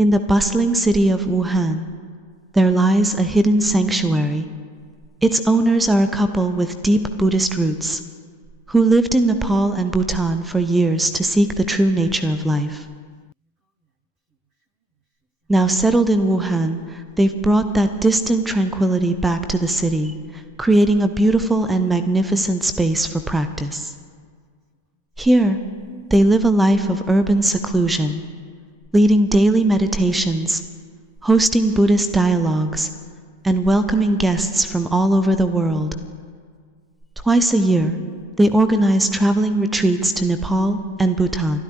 In the bustling city of Wuhan, there lies a hidden sanctuary. Its owners are a couple with deep Buddhist roots, who lived in Nepal and Bhutan for years to seek the true nature of life. Now settled in Wuhan, they've brought that distant tranquility back to the city, creating a beautiful and magnificent space for practice. Here, they live a life of urban seclusion, leading daily meditations, hosting Buddhist dialogues, and welcoming guests from all over the world. Twice a year, they organize traveling retreats to Nepal and Bhutan.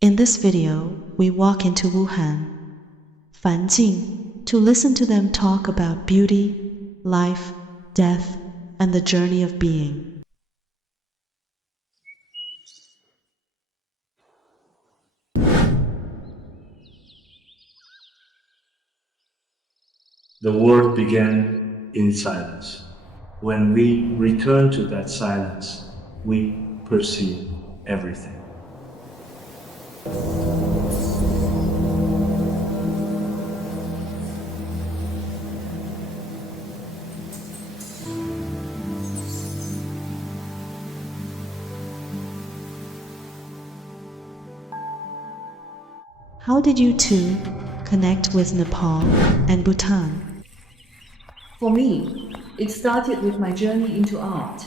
In this video, we walk into Wuhan, Jing, to listen to them talk about beauty, life, death, and the journey of being. The world began in silence. When we return to that silence, we perceive everything. How did you two connect with Nepal and Bhutan? For me, it started with my journey into art.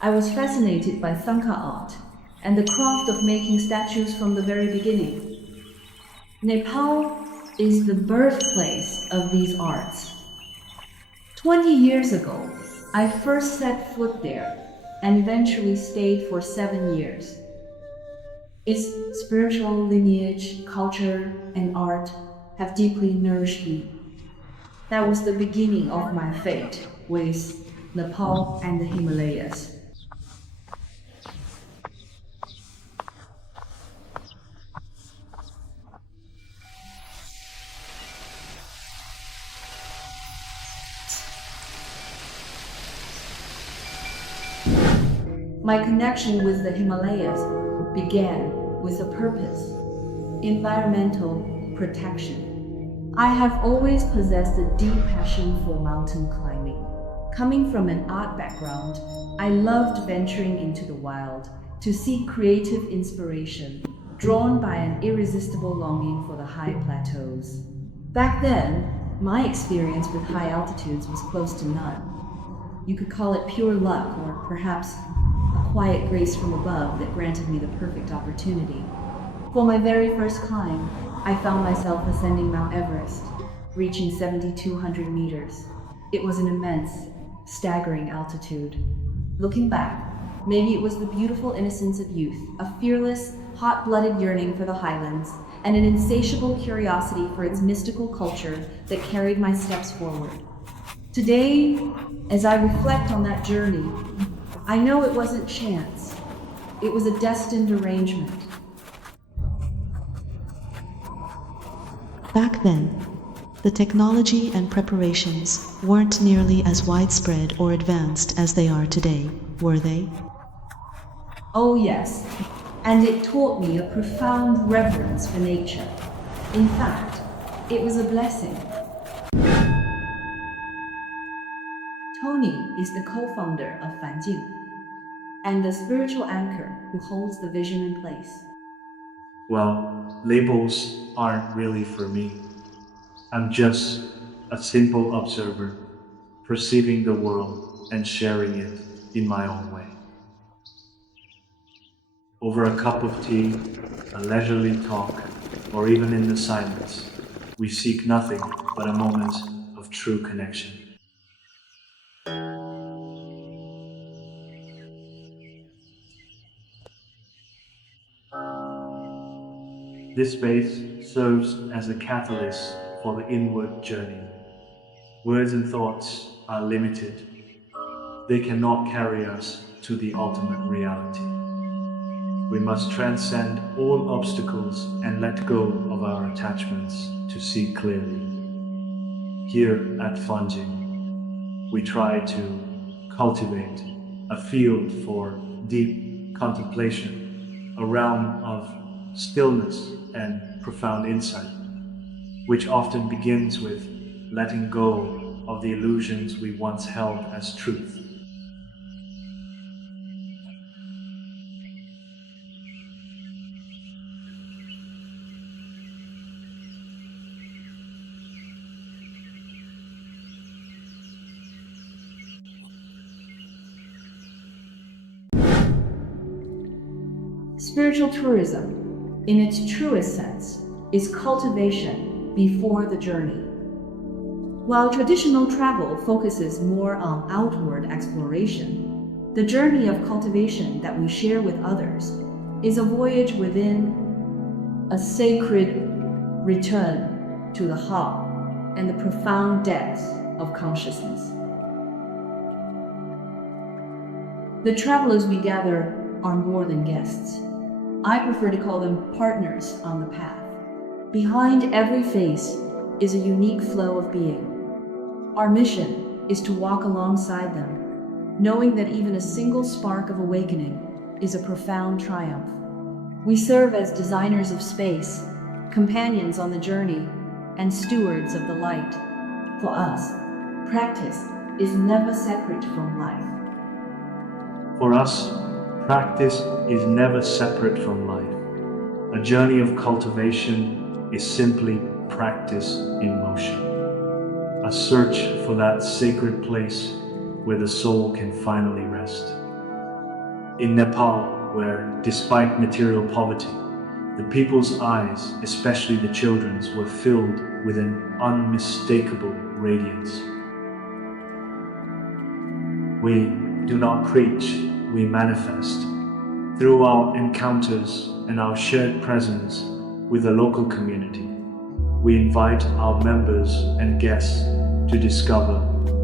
I was fascinated by Thangka art and the craft of making statues from the very beginning. Nepal is the birthplace of these arts. 20 years ago, I first set foot there and eventually stayed for 7 years. Its spiritual lineage, culture, and art have deeply nourished me. That was the beginning of my fate with Nepal and the Himalayas. My connection with the Himalayas began with a purpose: environmental protection. I have always possessed a deep passion for mountain climbing. Coming from an art background, I loved venturing into the wild to seek creative inspiration, drawn by an irresistible longing for the high plateaus. Back then, my experience with high altitudes was close to none. You could call it pure luck, or perhaps a quiet grace from above that granted me the perfect opportunity. For my very first climb, I found myself ascending Mount Everest, reaching 7,200 meters. It was an immense, staggering altitude. Looking back, maybe it was the beautiful innocence of youth, a fearless, hot-blooded yearning for the highlands, and an insatiable curiosity for its mystical culture that carried my steps forward. Today, as I reflect on that journey, I know it wasn't chance. It was a destined arrangement. Back then, the technology and preparations weren't nearly as widespread or advanced as they are today, were they? Oh yes, and it taught me a profound reverence for nature. In fact, it was a blessing. Tony is the co-founder of Jing and the spiritual anchor who holds the vision in place. Well, labels aren't really for me. I'm just a simple observer, perceiving the world and sharing it in my own way. Over a cup of tea, a leisurely talk, or even in the silence, we seek nothing but a moment of true connection. This space serves as a catalyst for the inward journey. Words and thoughts are limited. They cannot carry us to the ultimate reality. We must transcend all obstacles and let go of our attachments to see clearly. Here at Fanjing, we try to cultivate a field for deep contemplation, a realm of stillness and profound insight, which often begins with letting go of the illusions we once held as truth. Spiritual tourism, in its truest sense, is cultivation before the journey. While traditional travel focuses more on outward exploration, the journey of cultivation that we share with others is a voyage within, a sacred return to the heart and the profound depths of consciousness. The travelers we gather are more than guests. I prefer to call them partners on the path. Behind every face is a unique flow of being. Our mission is to walk alongside them, knowing that even a single spark of awakening is a profound triumph. We serve as designers of space, companions on the journey, and stewards of the light. For us, practice is never separate from life. For us, practice is never separate from life. A journey of cultivation is simply practice in motion. A search for that sacred place where the soul can finally rest. In Nepal, where, despite material poverty, the people's eyes, especially the children's, were filled with an unmistakable radiance. We do not preach, we manifest. Through our encounters and our shared presence with the local community, we invite our members and guests to discover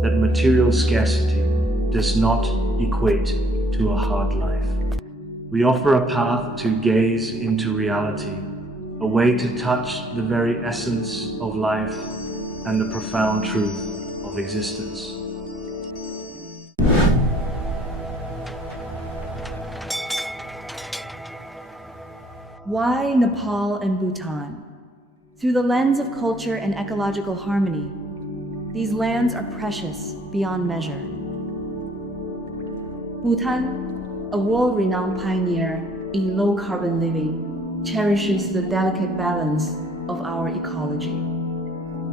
that material scarcity does not equate to a hard life. We offer a path to gaze into reality, a way to touch the very essence of life and the profound truth of existence. Why Nepal and Bhutan? Through the lens of culture and ecological harmony, these lands are precious beyond measure. Bhutan, a world-renowned pioneer in low-carbon living, cherishes the delicate balance of our ecology.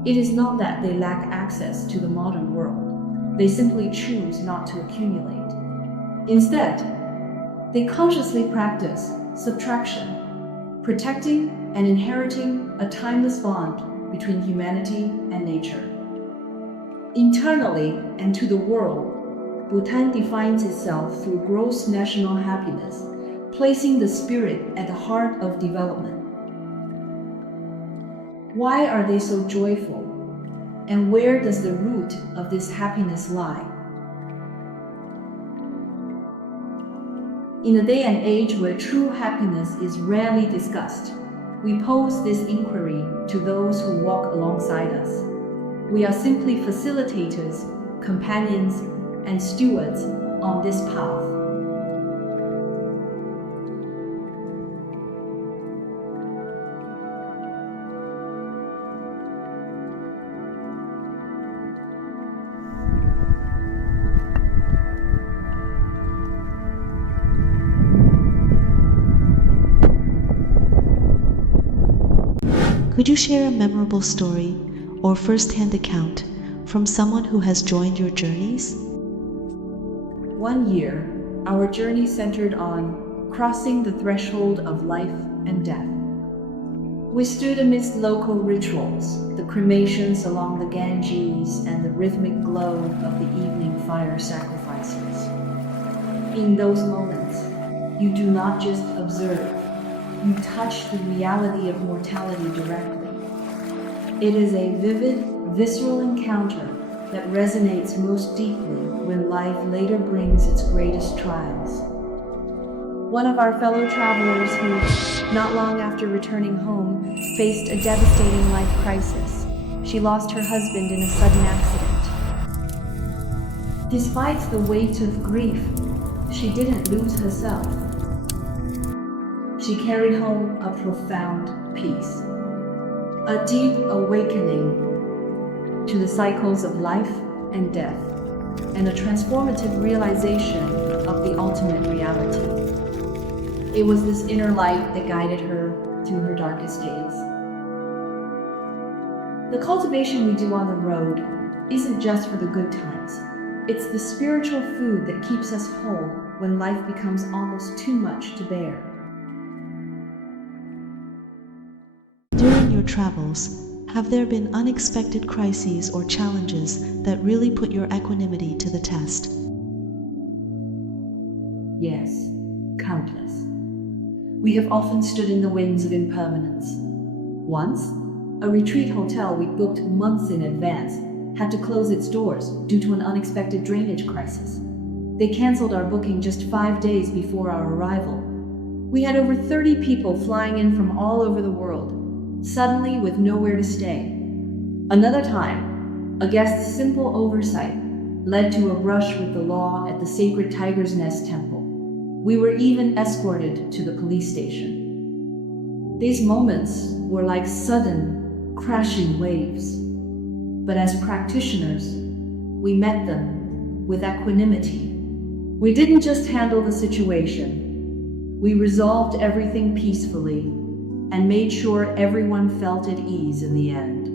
It is not that they lack access to the modern world. They simply choose not to accumulate. Instead, they consciously practice subtraction, protecting and inheriting a timeless bond between humanity and nature. Internally and to the world, Bhutan defines itself through gross national happiness, placing the spirit at the heart of development. Why are they so joyful? And where does the root of this happiness lie? In a day and age where true happiness is rarely discussed, we pose this inquiry to those who walk alongside us. We are simply facilitators, companions, and stewards on this path. Could you share a memorable story or first-hand account from someone who has joined your journeys? One year, our journey centered on crossing the threshold of life and death. We stood amidst local rituals, the cremations along the Ganges and the rhythmic glow of the evening fire sacrifices. In those moments, you do not just observe, you touch the reality of mortality directly. It is a vivid, visceral encounter that resonates most deeply when life later brings its greatest trials. One of our fellow travelers who, not long after returning home, faced a devastating life crisis. She lost her husband in a sudden accident. Despite the weight of grief, she didn't lose herself. She carried home a profound peace. a deep awakening to the cycles of life and death, and a transformative realization of the ultimate reality. It was this inner light that guided her through her darkest days. The cultivation we do on the road isn't just for the good times. It's the spiritual food that keeps us whole when life becomes almost too much to bear. During your travels, have there been unexpected crises or challenges that really put your equanimity to the test? Yes, countless. We have often stood in the winds of impermanence. Once, a retreat hotel we booked months in advance had to close its doors due to an unexpected drainage crisis. They canceled our booking just 5 days before our arrival. We had over 30 people flying in from all over the world, suddenly with nowhere to stay. Another time, a guest's simple oversight led to a brush with the law at the sacred Tiger's Nest temple. We were even escorted to the police station. These moments were like sudden, crashing waves. But as practitioners, we met them with equanimity. We didn't just handle the situation. We resolved everything peacefully and made sure everyone felt at ease in the end.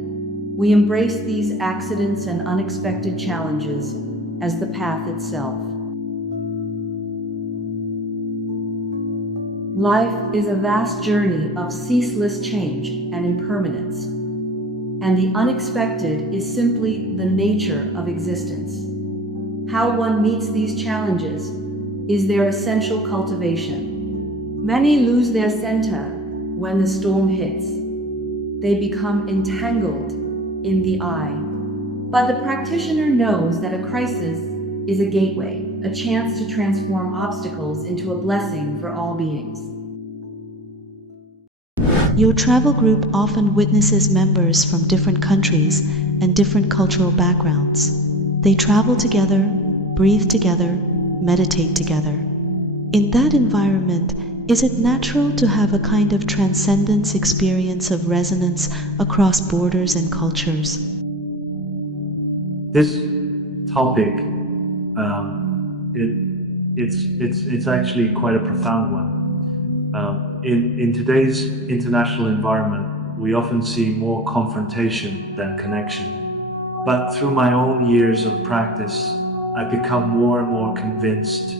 We embraced these accidents and unexpected challenges as the path itself. Life is a vast journey of ceaseless change and impermanence, and the unexpected is simply the nature of existence. How one meets these challenges is their essential cultivation. Many lose their center when the storm hits. They become entangled in the eye. But the practitioner knows that a crisis is a gateway, a chance to transform obstacles into a blessing for all beings. Your travel group often witnesses members from different countries and different cultural backgrounds. They travel together, breathe together, meditate together. In that environment, is it natural to have a kind of transcendence experience of resonance across borders and cultures? This topic, it's actually quite a profound one. In today's international environment, we often see more confrontation than connection. But through my own years of practice, I've become more and more convinced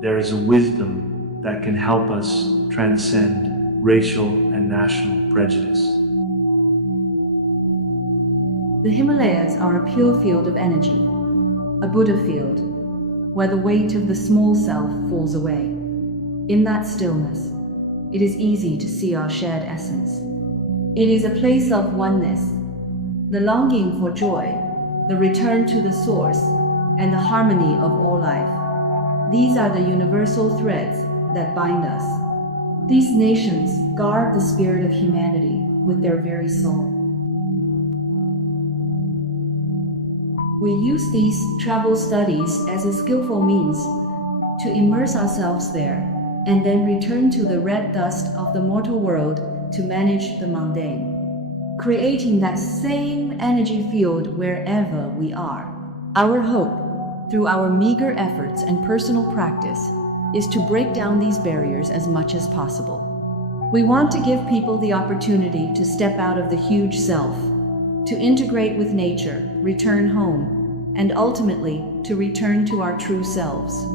there is a wisdom that can help us transcend racial and national prejudice. The Himalayas are a pure field of energy, a Buddha field, where the weight of the small self falls away. In that stillness, it is easy to see our shared essence. It is a place of oneness, the longing for joy, the return to the source, and the harmony of all life. These are the universal threads that bind us. These nations guard the spirit of humanity with their very soul. We use these travel studies as a skillful means to immerse ourselves there and then return to the red dust of the mortal world to manage the mundane, creating that same energy field wherever we are. Our hope, through our meager efforts and personal practice, is to break down these barriers as much as possible. We want to give people the opportunity to step out of the huge self, to integrate with nature, return home, and ultimately to return to our true selves.